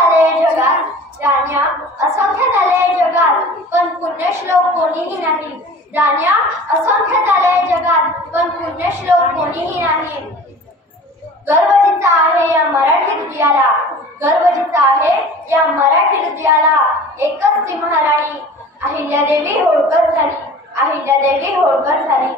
झाले जगात राण्या, असंख्य झाले जगात पण पुण्यश्लोक कोणीही नाही। राण्या असंख्य झाले जगात पण पुण्यश्लोक कोणीही नाही। गर्व जिचा आहे या मराठी हृदयाला, गर्व जिचा आहे या मराठी हृदयाला, एकच ती महाराणी अहिल्यादेवी होळकर झाली, अहिल्यादेवी होळकर झाली।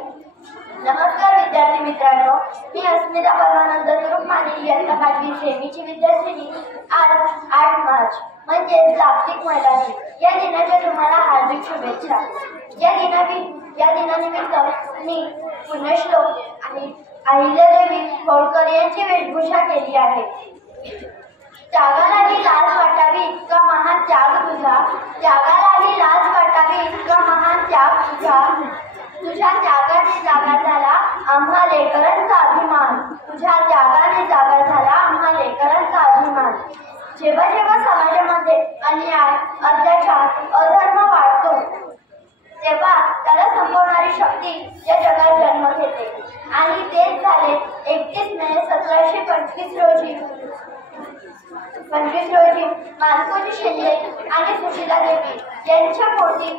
नमस्कार विद्यार्थी मित्रांनो, मी अस्मिता परमानंद तुरुमाने इयत्ता 5वी सेमीची विद्यार्थिनी। आज 8 मार्च म्हणजे जागतिक महिला दिन, या दिनाच्या तुम्हाला हार्दिक शुभेच्छा। या दिनानिमित्त मी पुण्यश्लोक आणि अहिल्यादेवी होळकर यांची वेशभूषा केली आहे। त्यागालाही लाज वाटावी इतका महान त्याग तुझा, त्यागालाही लाज वाटावी इतका महान त्याग तुझा, तुझ्या त्यागाने जागा झाला आम्हा लेकरांचा अभिमान, तुझ्या त्यागाने जागा झाला आम्हा लेकरांचा अभिमान। जेव्हा जेव्हा समाजामध्ये अन्याय, अत्याचार, अधर्म वाढतो तेव्हा त्याला संपवणारी शक्ती या जगात जन्म घेते आणि तेच झाले 31 मे 1725 रोजी मालकोजी शिंदे आणि सुशीला देवी यांच्या पोटी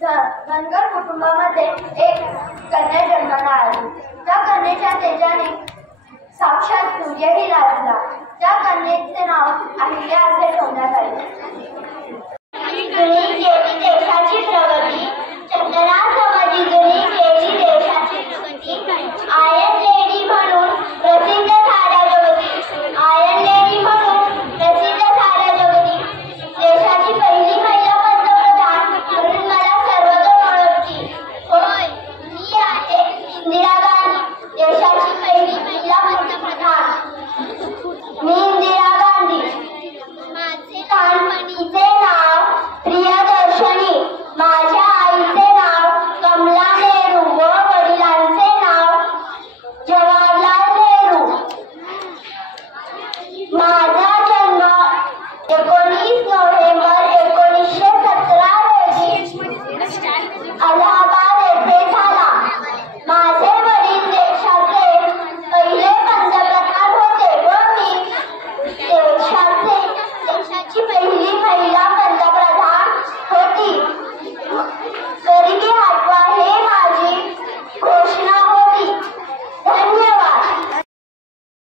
धनगर कुटुंबामध्ये एक कन्या जन्माला आली। त्या कन्येच्या तेजाने साक्षात सूर्यही लाजला। त्या कन्येचे नाव अहिल्या असे ठेवण्यात आले।